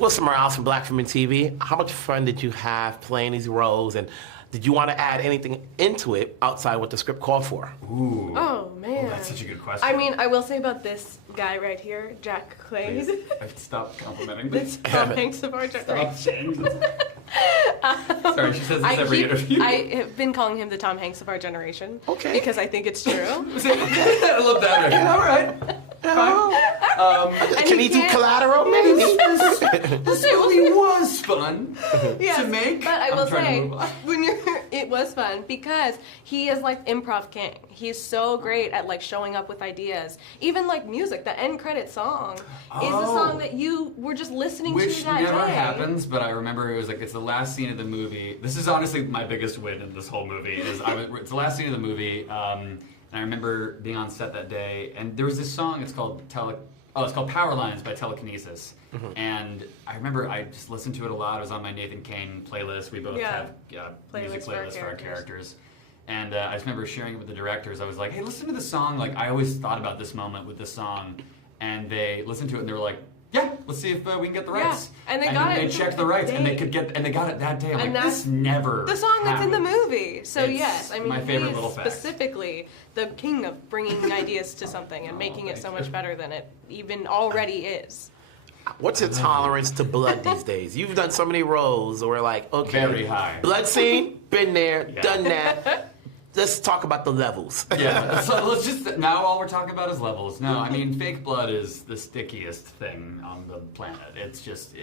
Wilson Morales from Black Film and TV. How much fun did you have playing these roles, and did you want to add anything into it outside what the script called for? Ooh. Oh, man. That's such a good question. I mean, I will say about this guy right here, Jack Quaid. Please, stop complimenting me. This Tom Hanks of our generation. Sorry, she says this every interview. I have been calling him the Tom Hanks of our generation. Okay. Because I think it's true. I love that. Yeah, all right. Can he do Collateral, maybe? This movie was fun Yes, to make. but I will I'm trying to say, move on. when you're, it was fun because he is like improv king. He's so great at like showing up with ideas. Even like music, the end credit song is a song that you were just listening Which to that never day. happens, but I remember it was like, it's the last scene of the movie. This is honestly my biggest win in this whole movie. It's the last scene of the movie. And I remember being on set that day, and there was this song. It's called Power Lines by Telekinesis. Mm-hmm. And I remember I just listened to it a lot. It was on my Nathan Caine playlist. We both have music playlists for our characters. And I just remember sharing it with the directors. I was like, hey, listen to the song. Like, I always thought about this moment with this song. And they listened to it, and they were like, yeah, let's see if we can get the rights. Yeah, and they got it. They checked the rights, and they got it that day. I'm like, this never the song that's in the happens. movie. So It's yes, I mean, my favorite he's little fact. specifically the king of bringing ideas to something and making it so much better than it even already is. What's your tolerance to blood these days? You've done so many roles where like, okay, Very high. blood scene, been there, done that. Let's talk about the levels. Yeah, so let's just, now all we're talking about is levels. No, I mean, fake blood is the stickiest thing on the planet. It's just,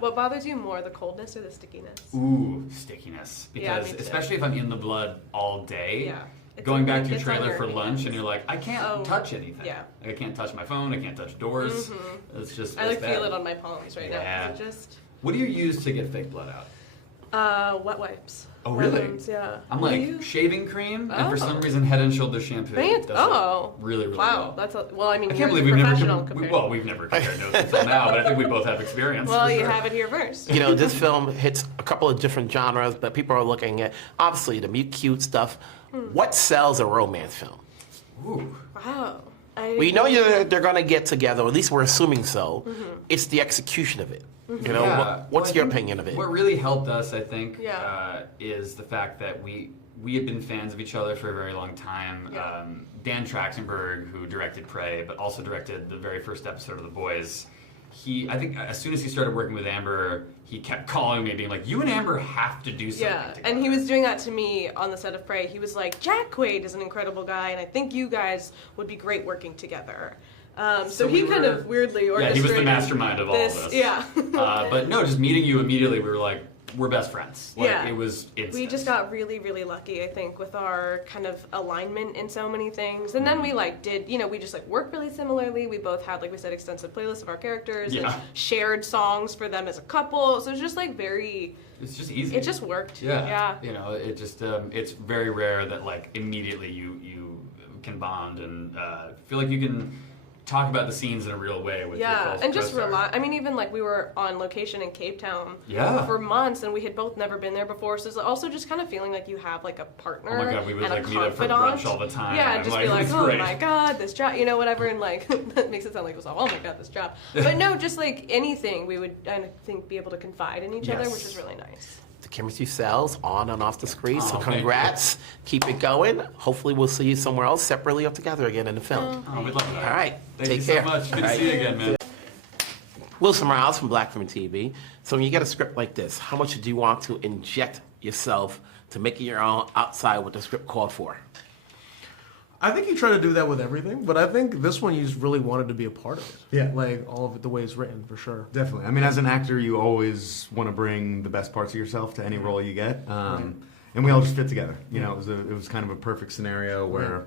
What bothers you more, the coldness or the stickiness? ooh, stickiness. Yeah, Because me too. especially if I'm in the blood all day, Yeah. It's going on- back to your it's on trailer your for lunch, hands. and you're like, I can't touch anything. Yeah. Like, I can't touch my phone, I can't touch doors. It's just, I it's like bad. feel it on my palms right Yeah. now. 'Cause it just What do you use to get fake blood out? wet wipes. Oh, really? Lemons, yeah. I'm What do like you- shaving cream, and for Oh. some reason Head and Shoulders shampoo does Oh. it really, really Wow, well. well. I mean, I you're can't believe the we've never professional compared. We've never compared notes until now, but I think we both have experience. Well, for you sure. have it here first. You know, this film hits a couple of different genres, but people are looking at, obviously, the cute stuff. What sells a romance film? Ooh. Wow. We know they're going to get together, or at least we're assuming so. It's the execution of it. You know, Yeah. what's Well, your I think opinion of it? What really helped us, I think, Yeah. is the fact that we had been fans of each other for a very long time. Yeah. Dan Trachtenberg, who directed Prey, but also directed the very first episode of The Boys, I think as soon as he started working with Amber, he kept calling me, being like, you and Amber have to do something Yeah, together. and he was doing that to me on the set of Prey. He was like, Jack Quaid is an incredible guy, and I think you guys would be great working together. So he kind of weirdly orchestrated he was the mastermind of all of this. Yeah. But no, just meeting you immediately, we were like, we're best friends. Like, Yeah. it was instant. We just got really, really lucky, I think, with our kind of alignment in so many things. And then we we just like work really similarly. We both had, like we said, extensive playlists of our characters and Yeah. shared songs for them as a couple. So it was just like It's just easy. it just worked. Yeah. You know, it just, it's very rare that like immediately you can bond and feel like you can talk about the scenes in a real way with your And just co-star. rely. I mean, even like we were on location in Cape Town Yeah. for months, and we had both never been there before. So it's also just kind of feeling like you have like a partner Oh my God, we would and a like meet up for confidant. brunch all the time. Yeah, and and just like, be like, it's oh great. my God, this job, whatever, and like that makes it sound like it was all, oh my God, this job. But no, just like anything, we would I think be able to confide in each other, Yes. which is really nice. The chemistry sells on and off the screen, so Oh, thank you. congrats. Keep it going. Hopefully we'll see you somewhere else separately or together again in the film. Oh, we'd love that. All right, Thank take you care. so much. Good All to right. see you again, man. Wilson Morales from Black Film TV. So when you get a script like this, how much do you want to inject yourself to make it your own outside what the script called for? I think you try to do that with everything, but I think this one you just really wanted to be a part of it. Yeah. Like all of it, the way it's written, for sure. Definitely. I mean, as an actor, you always want to bring the best parts of yourself to any role you get, and we all just fit together. You know, it was kind of a perfect scenario where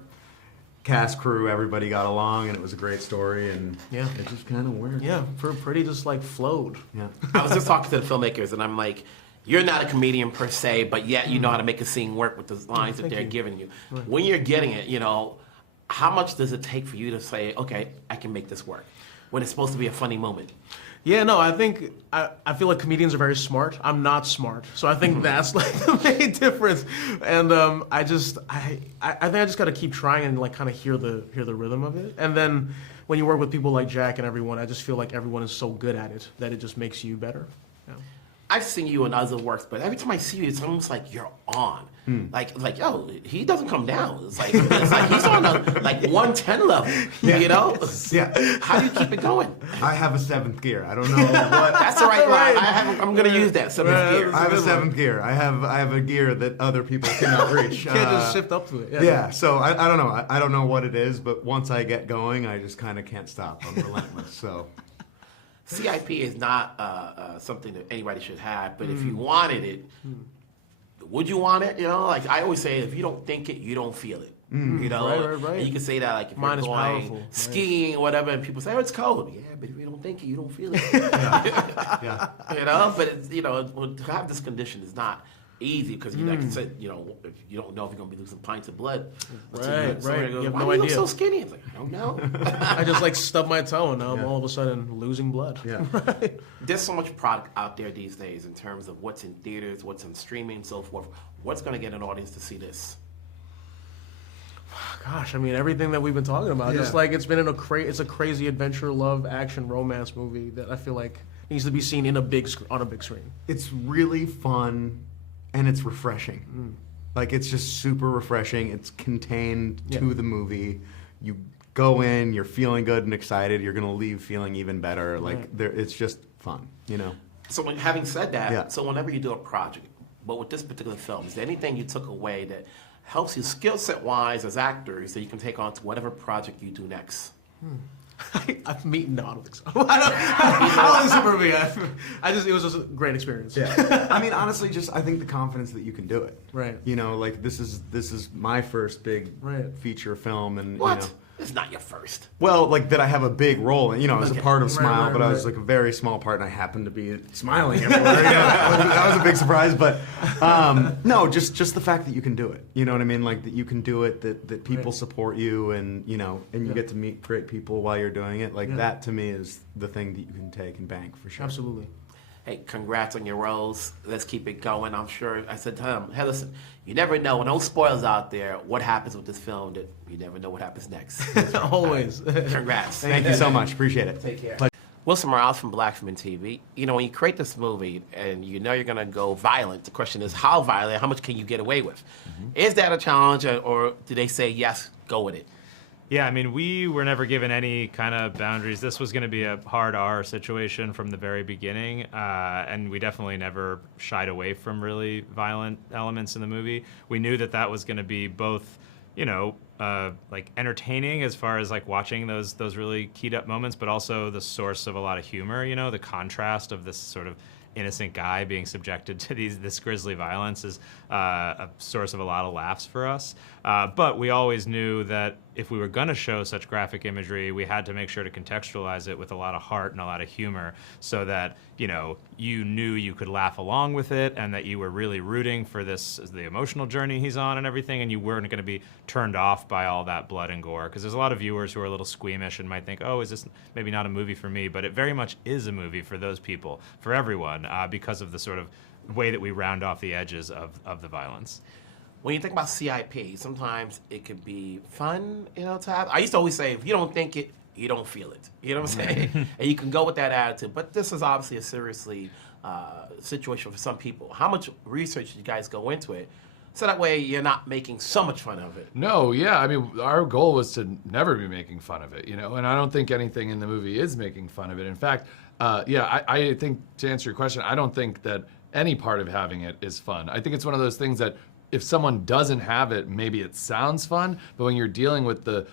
cast, crew, everybody got along, and it was a great story, and Yeah. it just kind of worked. Yeah, pretty just like flowed. Yeah. I was just talking to the filmmakers, and I'm like, you're not a comedian per se, but yet you know how to make a scene work with the lines that Thank they're you. giving you. When you're getting it, how much does it take for you to say, okay, I can make this work, when it's supposed to be a funny moment? Yeah, no, I think I feel like comedians are very smart. I'm not smart, so I think that's like the main difference. And I think I just got to keep trying and like kind of hear the rhythm of it, and then when you work with people like Jack and everyone, I just feel like everyone is so good at it that it just makes you better. Yeah. I've seen you in other works, but every time I see you, it's almost like you're on. Like, yo, he doesn't come down. It's like he's on the 110 level. You know? Yeah. How do you keep it going? I have a 7th gear. I don't know what. That's the right line. I'm gonna use that 7th gear. I have a 7th gear. I have a gear that other people cannot reach. You can't just shift up to it. Yeah. So I don't know. I don't know what it is, but once I get going, I just kind of can't stop. I'm relentless. So. CIP is not something that anybody should have, but if you wanted it, would you want it? You know, like I always say, if you don't think it, you don't feel it. You know, Right. And you can say that like if Mine is you're powerful. going skiing or whatever, and people say, "Oh, it's cold." Yeah, but if you don't think it, you don't feel it. Yeah. You know, but it's, you know, to have this condition is not easy because, like you said, you know, if you don't know if you're gonna be losing pints of blood. Right. Somebody goes, You have "Why no do you look idea." so skinny?" It's like, I don't know. I just like stubbed my toe and now I'm Yeah. all of a sudden losing blood. Yeah. There's so much product out there these days in terms of what's in theaters, what's in streaming, and so forth. What's going to get an audience to see this? Gosh, I mean everything that we've been talking about. Yeah. Just like it's been it's a crazy adventure, love, action, romance movie that I feel like needs to be seen in on a big screen. It's really fun and it's refreshing. Like it's just super refreshing. It's contained to the movie. You go in, you're feeling good and excited. You're gonna leave feeling even better. Like it's just fun, you know. So having said that, Yeah. so whenever you do a project, but with this particular film, is there anything you took away that helps you skill set wise as actors that you can take on to whatever project you do next? I've meeten. No, I don't think so. I don't think super big. It was just a great experience. Yeah. I mean, honestly, just I think the confidence that you can do it. Right. You know, like this is my first big feature film, and What? you know. It's not your first. Well, like that I have a big role, and you know, I was a part of Smile, right, but I was like a very small part, and I happened to be smiling everywhere. You know, that was a big surprise, but no, just the fact that you can do it. You know what I mean? Like that you can do it, that people support you, and you know, and you get to meet great people while you're doing it. Like that to me is the thing that you can take and bank for sure. Absolutely. Hey, congrats on your roles. Let's keep it going. I'm sure I said to him, hey, listen, you never know, no spoilers out there, what happens with this film, that you never know what happens next. Always. Congrats. Thank you so much. Appreciate it. Take care. Wilson Morales from Black Film and TV. You know, when you create this movie and you know you're going to go violent, the question is how violent, how much can you get away with? Is that a challenge, or do they say, yes, go with it? Yeah, I mean, we were never given any kind of boundaries. This was going to be a hard R situation from the very beginning, and we definitely never shied away from really violent elements in the movie. We knew that that was going to be both, you know, like entertaining as far as like watching those really keyed up moments, but also the source of a lot of humor. You know, the contrast of this sort of innocent guy being subjected to this grisly violence is a source of a lot of laughs for us. But we always knew that if we were going to show such graphic imagery, we had to make sure to contextualize it with a lot of heart and a lot of humor so that, you know, you knew you could laugh along with it and that you were really rooting for the emotional journey he's on and everything, and you weren't going to be turned off by all that blood and gore. Because there's a lot of viewers who are a little squeamish and might think, oh, is this maybe not a movie for me? But it very much is a movie for those people, for everyone, because of the sort of way that we round off the edges of the violence. When you think about CIP, sometimes it could be fun, you know, to have. I used to always say, if you don't think it, you don't feel it. You know what I'm saying? And you can go with that attitude. But this is obviously a seriously situation for some people. How much research did you guys go into it? So that way you're not making so much fun of it. No, yeah. I mean, our goal was to never be making fun of it, you know, and I don't think anything in the movie is making fun of it. In fact, I think, to answer your question, I don't think that any part of having it is fun. I think it's one of those things that if someone doesn't have it, maybe it sounds fun, but when you're dealing with the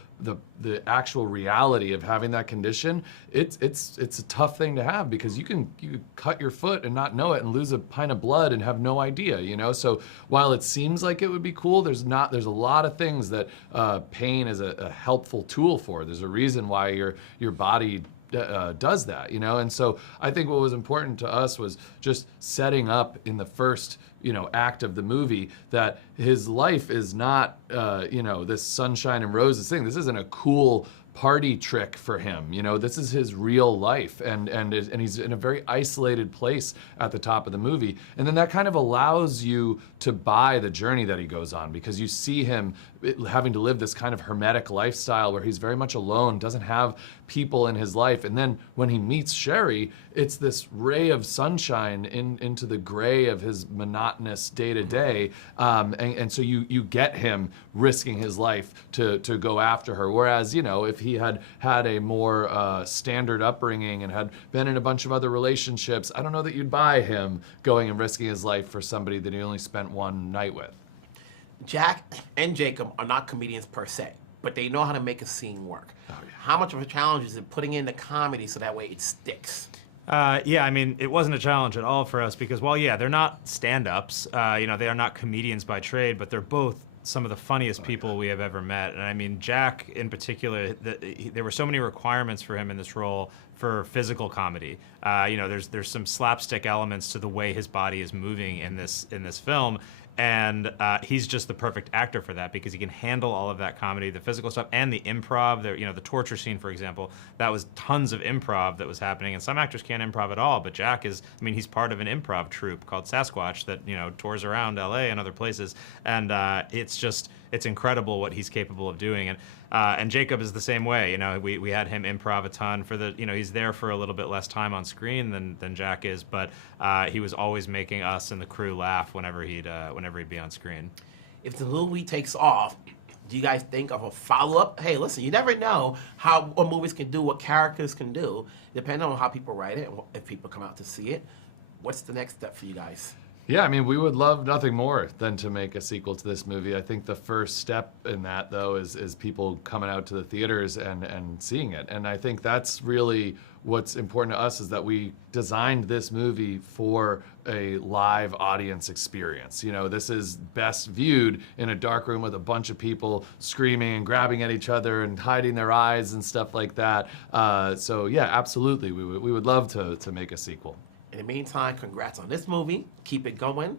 actual reality of having that condition, it's a tough thing to have, because you could cut your foot and not know it and lose a pint of blood and have no idea, you know? So while it seems like it would be cool, there's a lot of things that pain is a helpful tool for. There's a reason why your body does that, you know? And so I think what was important to us was just setting up in the first, you know, act of the movie that his life is not, you know, this sunshine and roses thing. This isn't a cool party trick for him, you know. This is his real life, and he's in a very isolated place at the top of the movie, and then that kind of allows you to buy the journey that he goes on, because you see him having to live this kind of hermetic lifestyle where he's very much alone, doesn't have people in his life. And then when he meets Sherry, it's this ray of sunshine into the gray of his monotonous day-to-day. And so you get him risking his life to go after her. Whereas, if he had had a more standard upbringing and had been in a bunch of other relationships, I don't know that you'd buy him going and risking his life for somebody that he only spent one night with. Jack and Jacob are not comedians per se, but they know how to make a scene work. How much of a challenge is it putting in the comedy so that way it sticks? Yeah, I mean, it wasn't a challenge at all for us because, they're not stand-ups. They are not comedians by trade, but they're both some of the funniest people we have ever met. And I mean, Jack in particular, there were so many requirements for him in this role for physical comedy. There's some slapstick elements to the way his body is moving in this film. And he's just the perfect actor for that because he can handle all of that comedy, the physical stuff, and the improv. The torture scene, for example, that was tons of improv that was happening. And some actors can't improv at all, but Jack he's part of an improv troupe called Sasquatch that, tours around LA and other places. And it's incredible what he's capable of doing. And Jacob is the same way. We had him improv a ton for he's there for a little bit less time on screen than Jack is, but he was always making us and the crew laugh whenever he'd be on screen. If the movie takes off, do you guys think of a follow-up? Hey, listen, you never know what movies can do, what characters can do, depending on how people write it and if people come out to see it. What's the next step for you guys? Yeah, I mean, we would love nothing more than to make a sequel to this movie. I think the first step in that, though, is people coming out to the theaters and seeing it. And I think that's really what's important to us, is that we designed this movie for a live audience experience. This is best viewed in a dark room with a bunch of people screaming and grabbing at each other and hiding their eyes and stuff like that. So yeah, absolutely, we would love to make a sequel. In the meantime, congrats on this movie. Keep it going.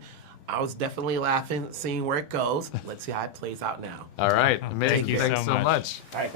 I was definitely laughing, seeing where it goes. Let's see how it plays out now. All right, amazing. Thank you Thanks so so much. much. All right, guys.